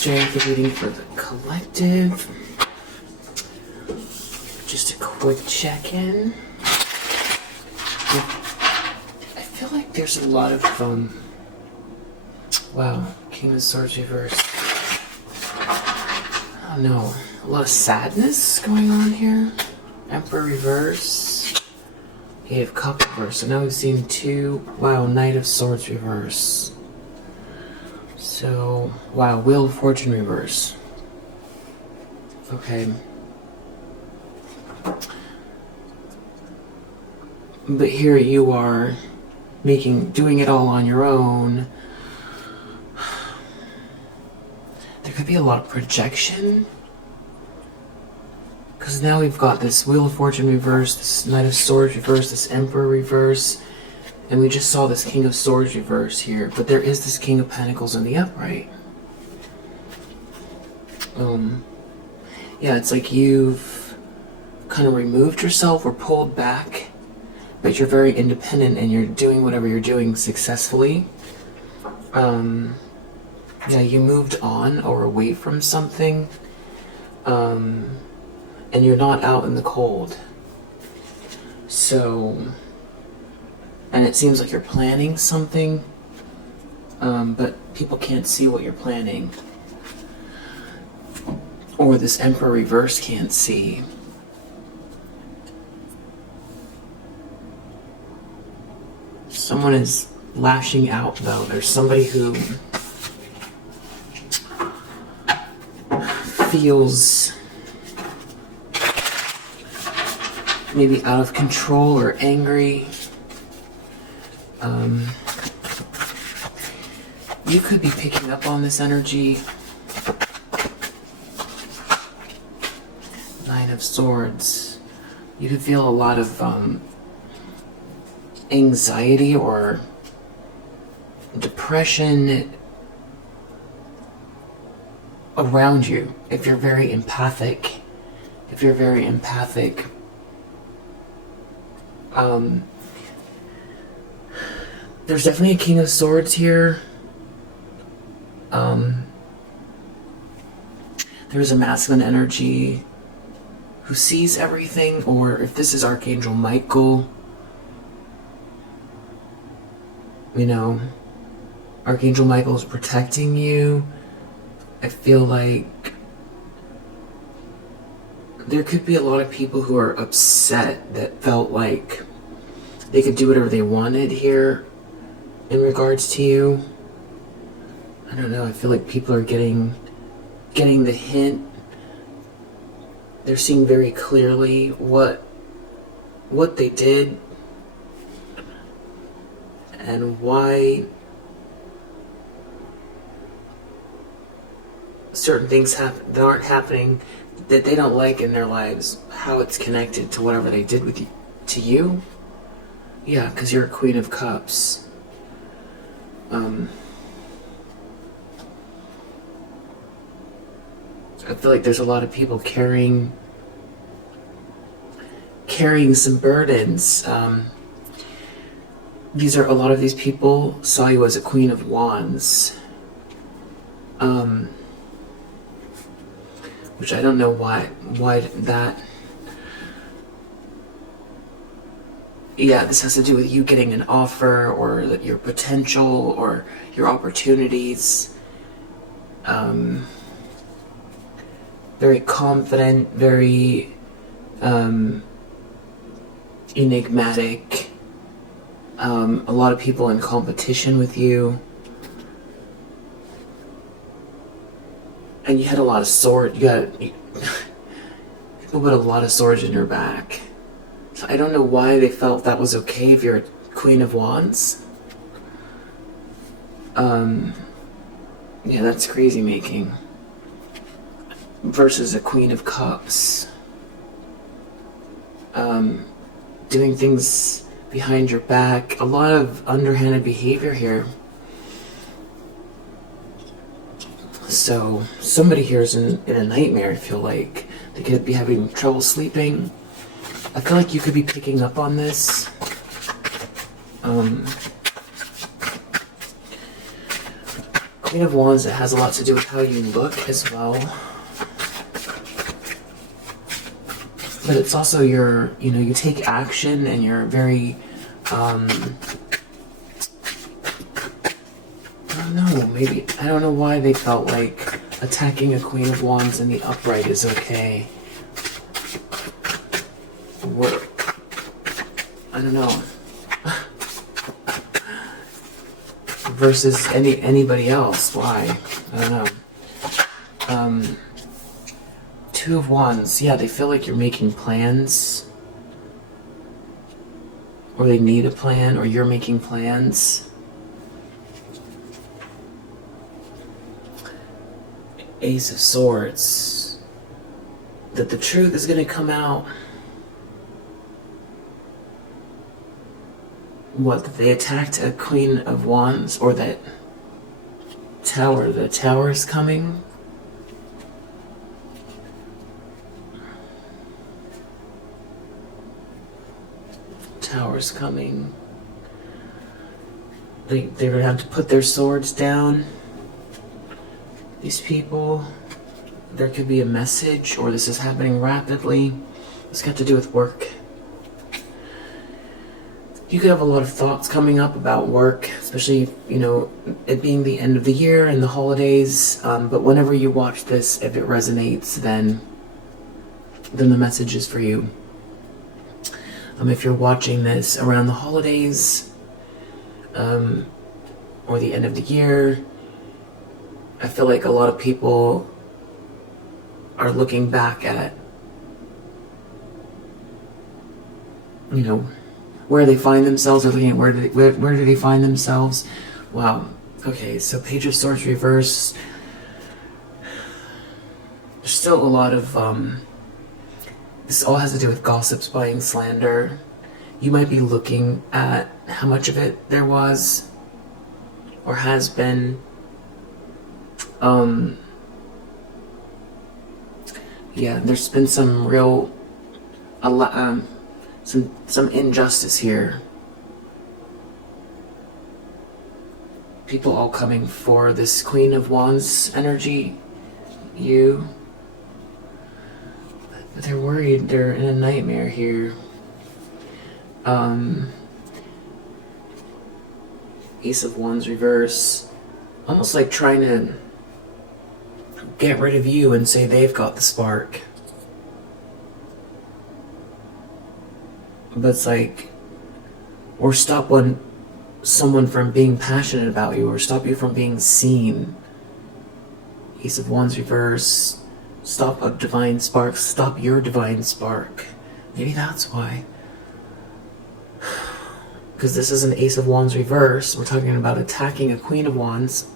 strength reading for the collective. Just a quick check-in. I feel like there's a lot of wow, King of Swords reverse. I don't know, a lot of sadness going on here. Emperor reverse. Eight of Cups reverse. So now we've seen two. Wow, Knight of Swords reverse. So, wow, Wheel of Fortune reverse. Okay. But here you are doing it all on your own. There could be a lot of projection. Because now we've got this Wheel of Fortune reverse, this Knight of Swords reverse, this Emperor reverse. And we just saw this King of Swords reverse here, but there is this King of Pentacles in the upright. Yeah, it's like you've kind of removed yourself or pulled back, but you're very independent and you're doing whatever you're doing successfully. Yeah, you moved on or away from something, and you're not out in the cold. So... and it seems like you're planning something, but people can't see what you're planning. Or this Emperor reverse can't see. Someone is lashing out, though. There's somebody who feels maybe out of control or angry. You could be picking up on this energy. Nine of Swords. You could feel a lot of anxiety or depression around you if you're very empathic. There's definitely a King of Swords here. There's a masculine energy who sees everything, or if this is Archangel Michael, you know, Archangel Michael is protecting you. I feel like there could be a lot of people who are upset that felt like they could do whatever they wanted here in regards to you. I don't know, I feel like people are getting the hint. They're seeing very clearly what they did and why certain things that aren't happening, that they don't like in their lives, how it's connected to whatever they did with you, to you. Yeah, because you're a Queen of Cups. I feel like there's a lot of people carrying some burdens. A lot of these people saw you as a Queen of Wands. Which I don't know why that... Yeah, this has to do with you getting an offer, or your potential, or your opportunities. Very confident, very enigmatic. A lot of people in competition with you. And you had a lot of swords. People put a lot of swords in your back. So I don't know why they felt that was okay if you're a Queen of Wands. Yeah, that's crazy making. Versus a Queen of Cups. Doing things behind your back. A lot of underhanded behavior here. So somebody here is in a nightmare. I feel like they could be having trouble sleeping. I feel like you could be picking up on this. Queen of Wands, it has a lot to do with how you look as well. But it's also your, you take action and you're very, I don't know, maybe, I don't know why they felt like attacking a Queen of Wands in the upright is okay. I don't know. Versus anybody else. Why? I don't know. Two of Wands. Yeah, they feel like you're making plans. Or they need a plan, or you're making plans. Ace of Swords. That the truth is going to come out. What, that they attacked a Queen of Wands, or that the tower is coming? Tower's coming. They're gonna have to put their swords down. These people, there could be a message, or this is happening rapidly. It's got to do with work. You could have a lot of thoughts coming up about work, especially, it being the end of the year and the holidays. But whenever you watch this, if it resonates, then the message is for you. If you're watching this around the holidays, or the end of the year, I feel like a lot of people are looking back at, where they find themselves, or looking at where do they find themselves. Wow. Okay, so Page of Swords reverse. There's still a lot of this all has to do with gossip, spying, slander. You might be looking at how much of it there was or has been. Yeah, there's been some real some injustice here. People all coming for this Queen of Wands energy. But they're worried. They're in a nightmare here. Ace of Wands reverse. Almost like trying to get rid of you and say they've got the spark. But it's like, or stop someone from being passionate about you, or stop you from being seen. Ace of Wands reverse. Stop a divine spark. Stop your divine spark. Maybe that's why. Because this is an Ace of Wands reverse. We're talking about attacking a Queen of Wands.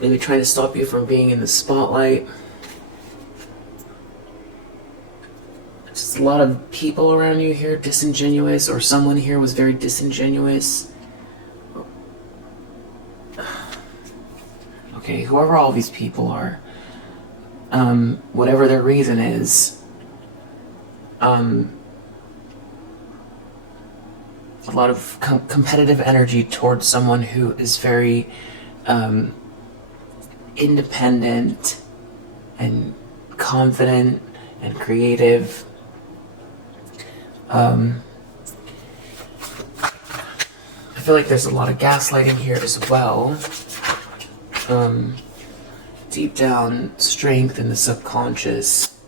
Maybe trying to stop you from being in the spotlight. Just a lot of people around you here disingenuous, or someone here was very disingenuous. Okay, whoever all these people are, whatever their reason is, a lot of competitive energy towards someone who is very independent and confident and creative. I feel like there's a lot of gaslighting here as well. Deep down strength in the subconscious.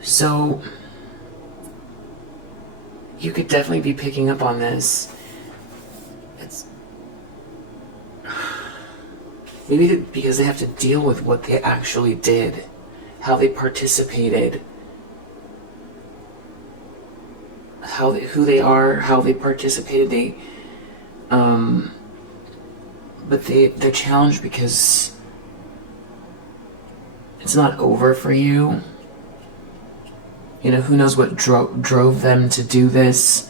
So you could definitely be picking up on this. It's maybe because they have to deal with what they actually did, how they participated, who they are, how they participated. But they're challenged because it's not over for you. Who knows what drove them to do this.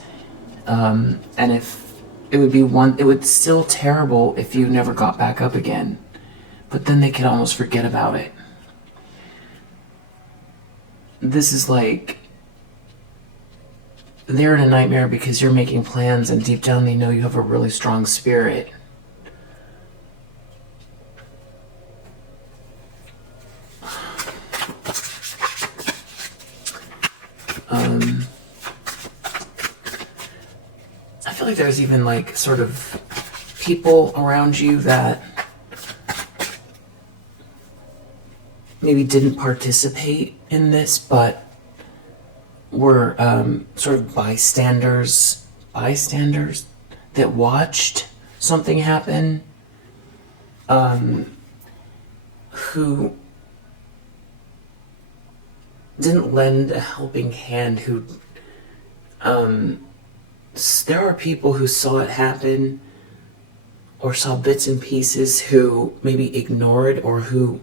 And if it would still terrible if you never got back up again. But then they could almost forget about it. This is like they're in a nightmare because you're making plans, and deep down they know you have a really strong spirit. I feel like there's even like sort of people around you that maybe didn't participate in this, but were sort of bystanders that watched something happen, who didn't lend a helping hand, who there are people who saw it happen or saw bits and pieces who maybe ignored, or who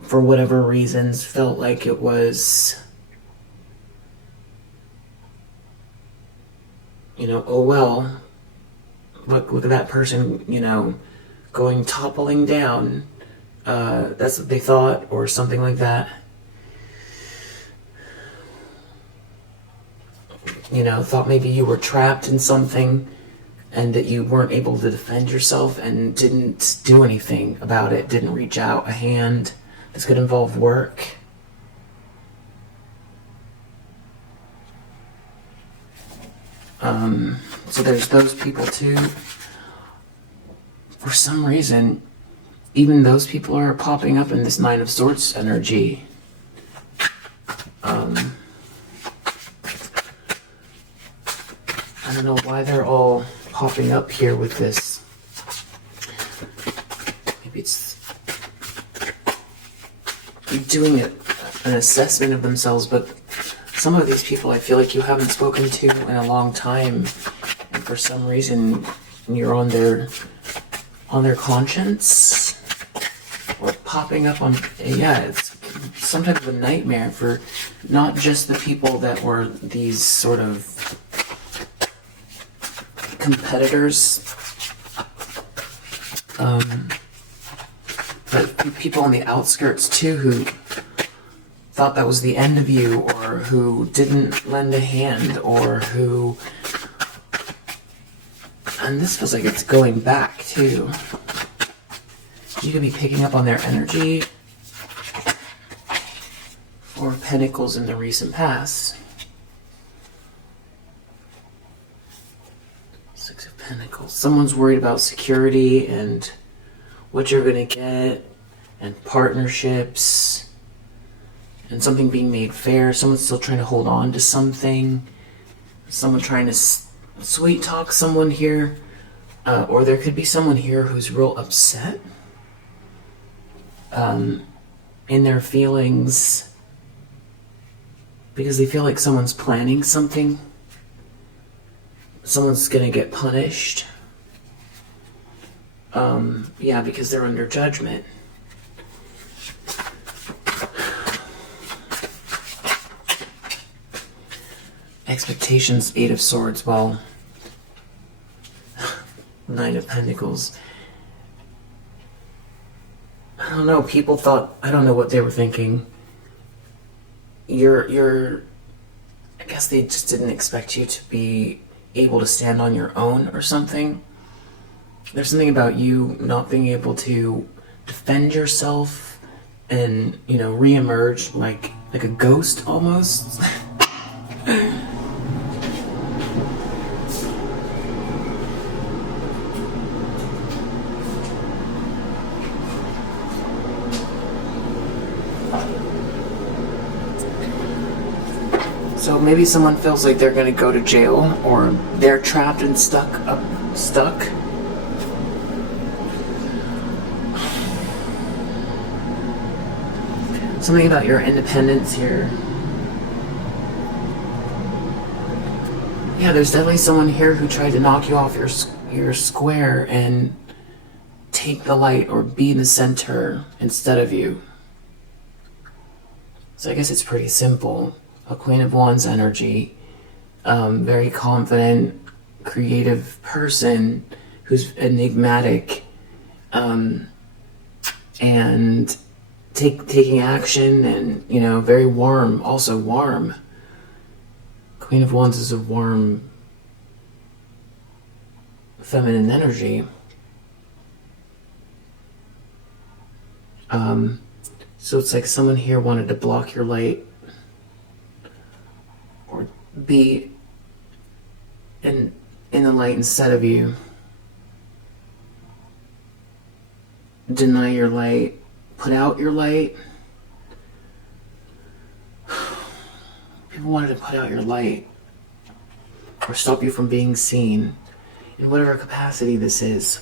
for whatever reasons felt like it was, oh well, look at that person, going toppling down. That's what they thought, or something like that. Thought maybe you were trapped in something and that you weren't able to defend yourself, and didn't do anything about it, didn't reach out a hand. This could involve work. So there's those people too. For some reason, even those people are popping up in this Nine of Swords energy. I don't know why they're all popping up here with this. Maybe it's doing an assessment of themselves, but some of these people I feel like you haven't spoken to in a long time, and for some reason you're on their conscience, or popping up on, it's some type of a nightmare for not just the people that were these sort of competitors, but people on the outskirts too, who thought that was the end of you, or who didn't lend a hand, or who, and this feels like it's going back too. You could be picking up on their energy, or Pentacles in the recent past. Six of Pentacles. Someone's worried about security and what you're going to get, and partnerships, and something being made fair. Someone's still trying to hold on to something. Someone trying to sweet talk someone here. Or there could be someone here who's real upset in their feelings because they feel like someone's planning something. Someone's going to get punished. Because they're under judgment. Expectations, Eight of Swords, well, Nine of Pentacles. I don't know, people thought, I don't know what they were thinking. I guess they just didn't expect you to be able to stand on your own or something. There's something about you not being able to defend yourself and, re-emerge like a ghost almost. So maybe someone feels like they're going to go to jail, or they're trapped and stuck. Something about your independence here. Yeah, there's definitely someone here who tried to knock you off your square and take the light, or be in the center instead of you. So I guess it's pretty simple. A Queen of Wands energy, very confident, creative person who's enigmatic, and taking action, and very warm, also warm. Queen of Wands is a warm, feminine energy. So it's like someone here wanted to block your light or be in the light instead of you. Deny your light, put out your light. People wanted to put out your light or stop you from being seen in whatever capacity this is.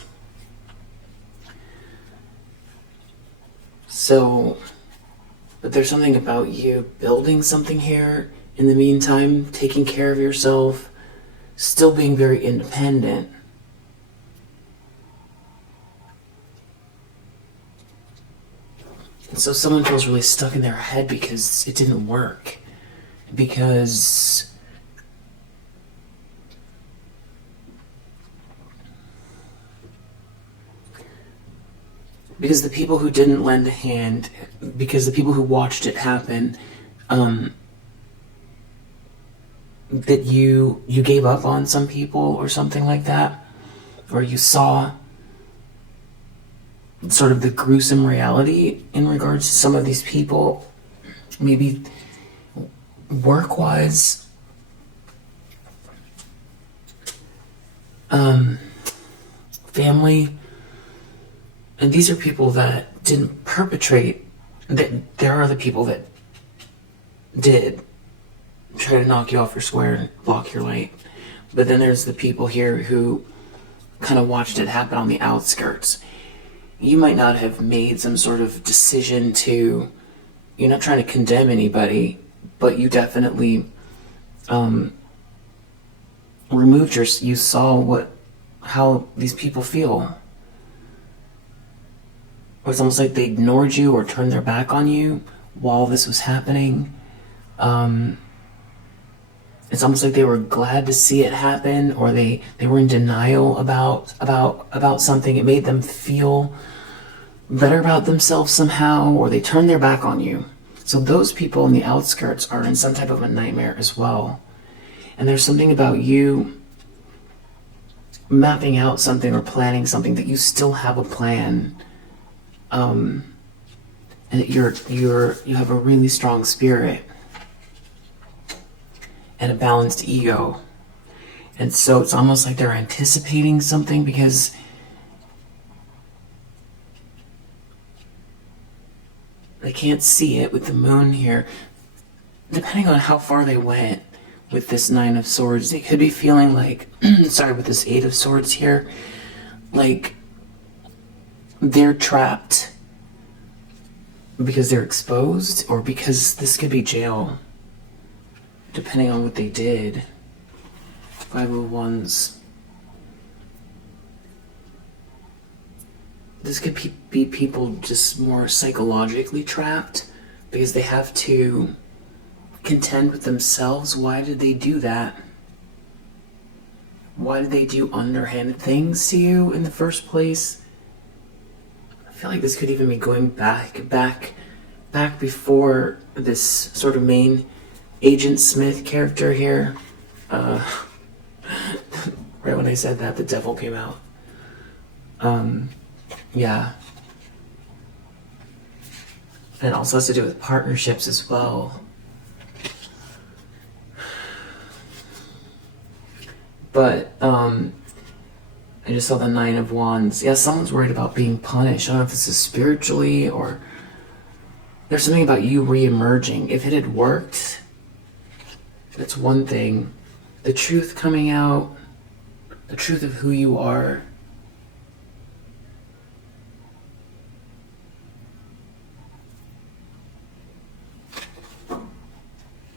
So, but there's something about you building something here in the meantime, taking care of yourself, still being very independent. And so someone feels really stuck in their head because it didn't work. Because the people who didn't lend a hand, because the people who watched it happen, that you gave up on some people or something like that, or you saw sort of the gruesome reality in regards to some of these people, maybe work-wise, family. And these are people that didn't perpetrate, that there are the people that did try to knock you off your square and block your light. But then there's the people here who kind of watched it happen on the outskirts. You might not have made some sort of decision to, you're not trying to condemn anybody, but you definitely you saw how these people feel. It's almost like they ignored you or turned their back on you while this was happening. It's almost like they were glad to see it happen, or they were in denial about something. It made them feel better about themselves somehow, or they turned their back on you. So those people in the outskirts are in some type of a nightmare as well. And there's something about you mapping out something or planning something that you still have a plan. And you have a really strong spirit and a balanced ego. And so it's almost like they're anticipating something, because they can't see it with the moon here. Depending on how far they went with this 9 of Swords, they could be feeling like, with this 8 of Swords here, like they're trapped because they're exposed, or because this could be jail, depending on what they did. 5 of Wands. This could be people just more psychologically trapped because they have to contend with themselves. Why did they do that? Why did they do underhanded things to you in the first place? I feel like this could even be going back before this sort of main Agent Smith character here. Right when I said that, the devil came out. Yeah. And it also has to do with partnerships as well. But, I just saw the 9 of Wands. Yeah, someone's worried about being punished. I don't know if this is spiritually, or there's something about you re-emerging. If it had worked, that's one thing. The truth coming out, the truth of who you are.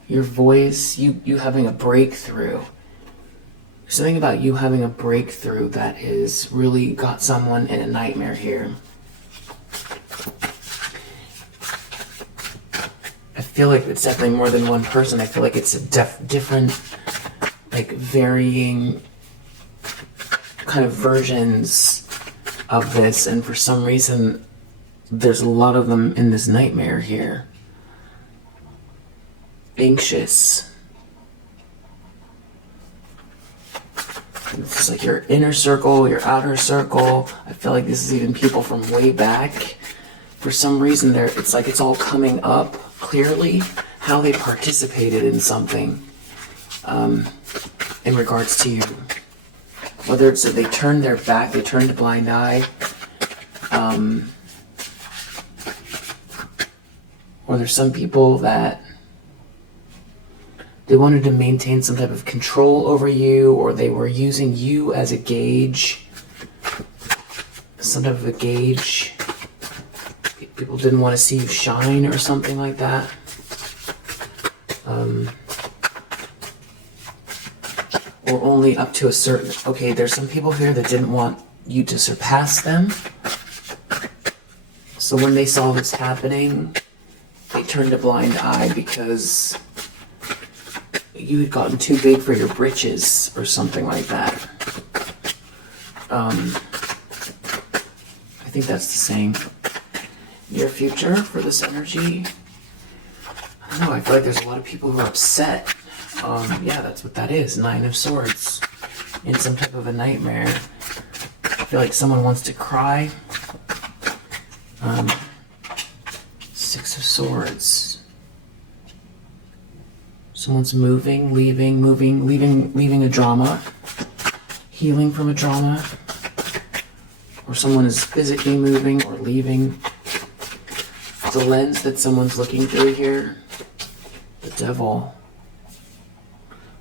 Your voice, you having a breakthrough. There's something about you having a breakthrough that has really got someone in a nightmare here. I feel like it's definitely more than one person. I feel like it's a different, like varying kind of versions of this, and for some reason there's a lot of them in this nightmare here. Anxious. It's like your inner circle, your outer circle. I feel like this is even people from way back. For some reason, it's like it's all coming up clearly how they participated in something in regards to you. Whether it's that they turned their back, they turned a blind eye, or there's some people that they wanted to maintain some type of control over you, or they were using you as a gauge, some type of a gauge. People didn't want to see you shine or something like that. Or only up to a certain... Okay, there's some people here that didn't want you to surpass them. So when they saw this happening, they turned a blind eye because you had gotten too big for your britches or something like that. I think that's the saying. Your future for this energy, I don't know, I feel like there's a lot of people who are upset. Yeah, that's what that is, 9 of Swords. In some type of a nightmare. I feel like someone wants to cry. 6 of Swords. Someone's moving, leaving a drama. Healing from a drama. Or someone is physically moving or leaving. The lens that someone's looking through here, the Devil.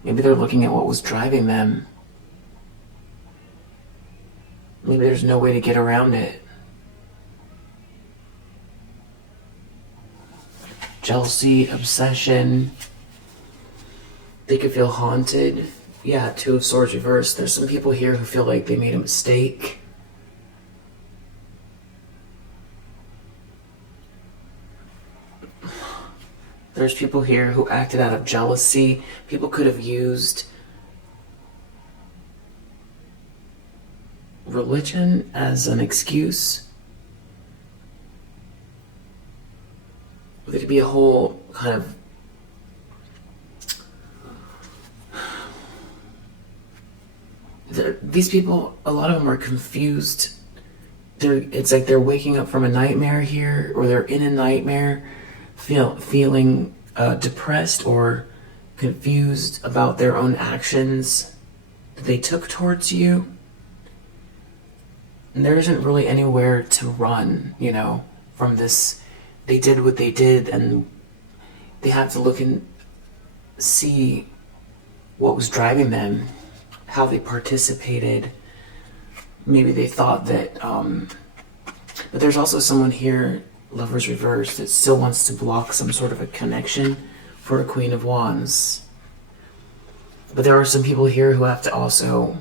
Maybe they're looking at what was driving them. Maybe there's no way to get around it. Jealousy, obsession. They could feel haunted. Yeah, 2 of Swords reversed. There's some people here who feel like they made a mistake. There's people here who acted out of jealousy. People could have used religion as an excuse. There could be a whole kind of these people, a lot of them are confused. It's like they're waking up from a nightmare here, or they're in a nightmare. Feeling depressed or confused about their own actions that they took towards you. And there isn't really anywhere to run, from this. They did what they did, and they had to look and see what was driving them, how they participated. Maybe they thought that, but there's also someone here, Lovers reversed, that still wants to block some sort of a connection for a Queen of Wands. But there are some people here who have to also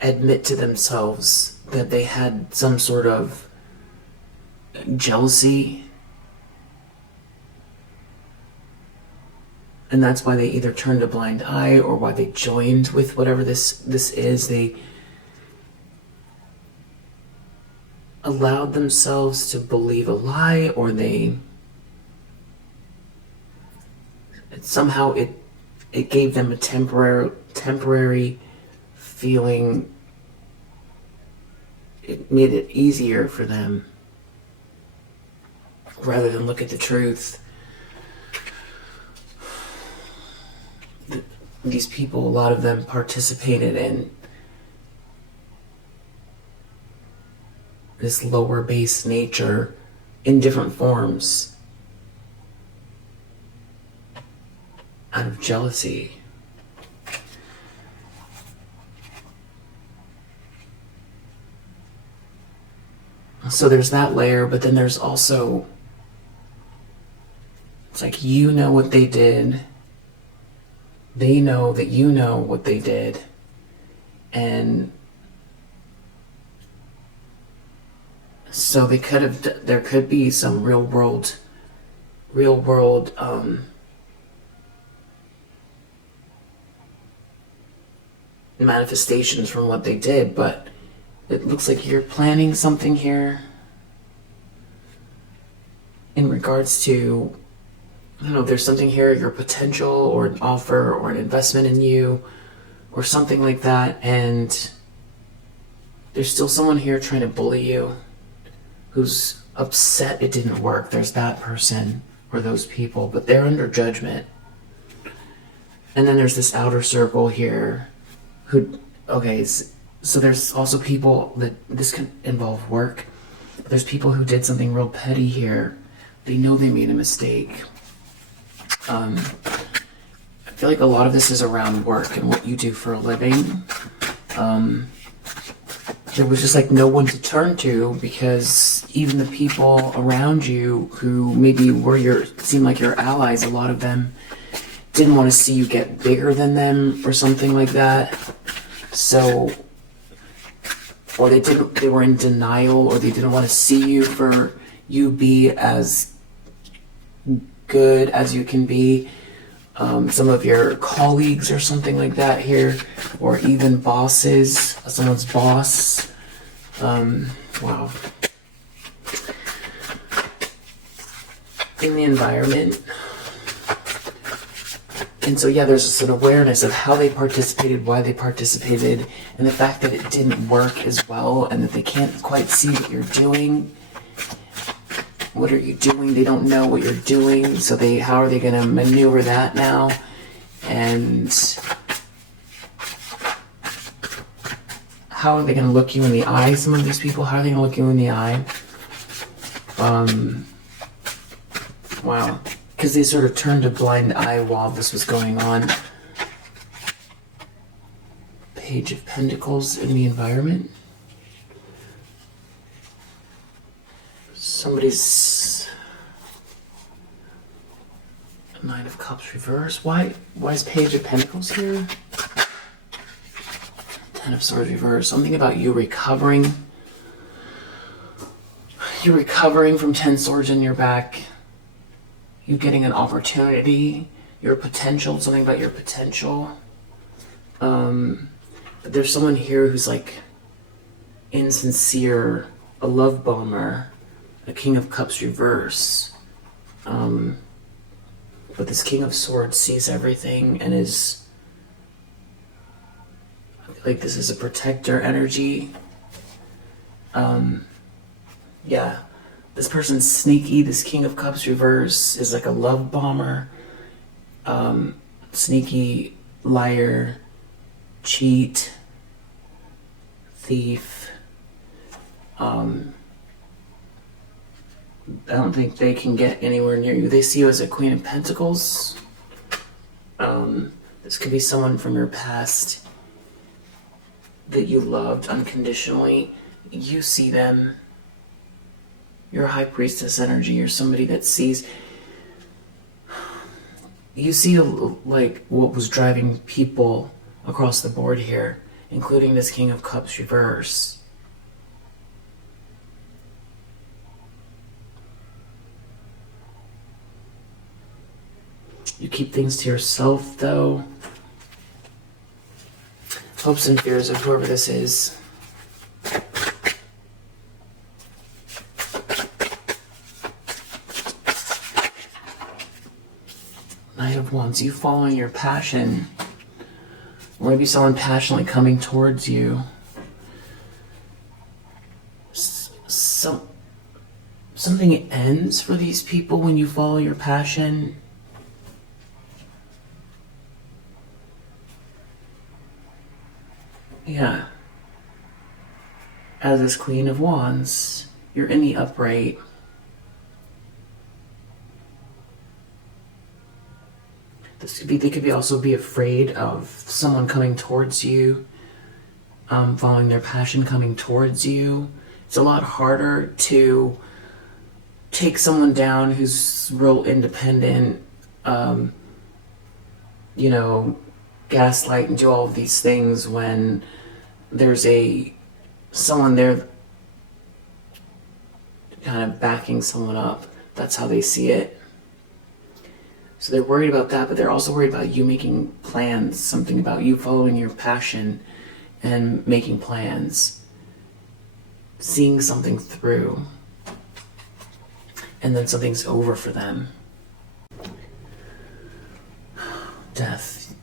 admit to themselves that they had some sort of jealousy. And that's why they either turned a blind eye or why they joined with whatever this is. They allowed themselves to believe a lie, or somehow it gave them a temporary feeling. It made it easier for them rather than look at the truth. These people, a lot of them participated in this lower base nature in different forms out of jealousy. So there's that layer, but then there's also, it's like you know what they did, they know that you know what they did, and so there could be some real world manifestations from what they did, but it looks like you're planning something here in regards to, I don't know, there's something here, your potential or an offer or an investment in you, or something like that, and there's still someone here trying to bully you who's upset it didn't work. There's that person or those people, but they're under judgment. And then there's this outer circle here who, okay, so there's also people that this could involve work. There's people who did something real petty here. They know they made a mistake. I feel like a lot of this is around work and what you do for a living. There was just like no one to turn to, because even the people around you who maybe seemed like your allies, a lot of them didn't want to see you get bigger than them or something like that. So, or they were in denial, or they didn't want to see you for you be as good as you can be. Some of your colleagues or something like that here, or even bosses, someone's boss. Wow. In the environment. And so, yeah, there's just an awareness of how they participated, why they participated, and the fact that it didn't work as well, and that they can't quite see what you're doing. What are you doing? They don't know what you're doing, so how are they going to maneuver that now? And how are they going to look you in the eye? Some of these people, how are they going to look you in the eye? Wow. Because they sort of turned a blind eye while this was going on. Page of Pentacles in the environment. Somebody's Nine of Cups reverse. Why is Page of Pentacles here? Ten of Swords reverse. Something about you recovering. You're recovering from 10 swords in your back. You getting an opportunity. Your potential. Something about your potential. But there's someone here who's like insincere, a love bomber. A King of Cups reverse. But this King of Swords sees everything and is... I feel like this is a protector energy. Yeah. This person's sneaky. This King of Cups reverse is like a love bomber. Sneaky, liar, cheat, thief. I don't think they can get anywhere near you. They see you as a Queen of Pentacles. This could be someone from your past that you loved unconditionally. You see them. You're a High Priestess energy. You're somebody that sees... You see like what was driving people across the board here, including this King of Cups reverse. You keep things to yourself, though. Hopes and fears of whoever this is. Knight of Wands. You following your passion. Or maybe someone passionately coming towards you. Something ends for these people when you follow your passion. Yeah. As this Queen of Wands, you're in the upright. They could also be afraid of someone coming towards you, following their passion coming towards you. It's a lot harder to take someone down who's real independent, gaslight and do all of these things when there's someone there kind of backing someone up. That's how they see it. So they're worried about that, but they're also worried about you making plans, something about you following your passion and making plans, seeing something through, and then something's over for them. Death.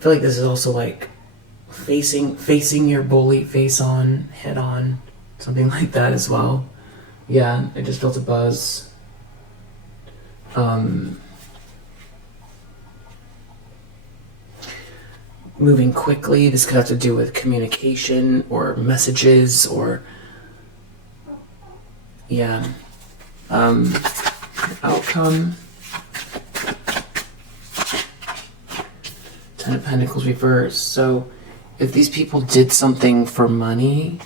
feel like this is also like facing your bully face on, head on, something like that as well. Yeah, I just felt a buzz. Moving quickly, this could have to do with communication or messages or, yeah. Outcome. Ten of Pentacles reversed. So if these people did something for money,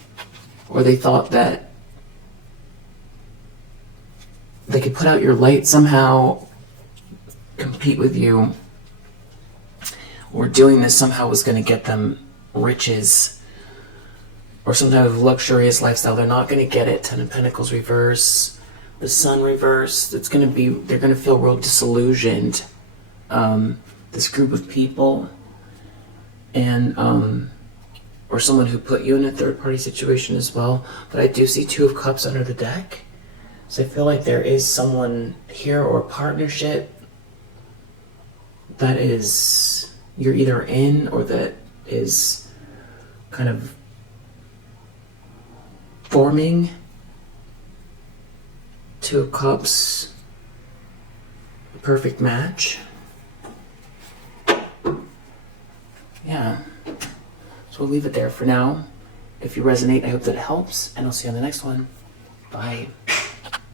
or they thought that they could put out your light somehow, compete with you, or doing this somehow was going to get them riches or some type of luxurious lifestyle, they're not going to get it. Ten of Pentacles reverse, the Sun reverse. They're going to feel real disillusioned. This group of people, and or someone who put you in a third-party situation as well. But I do see Two of Cups under the deck, so I feel like there is someone here or a partnership that is you're either in or that is kind of forming. Two of Cups, a perfect match. Yeah, so we'll leave it there for now. If you resonate, I hope that it helps, and I'll see you on the next one. Bye.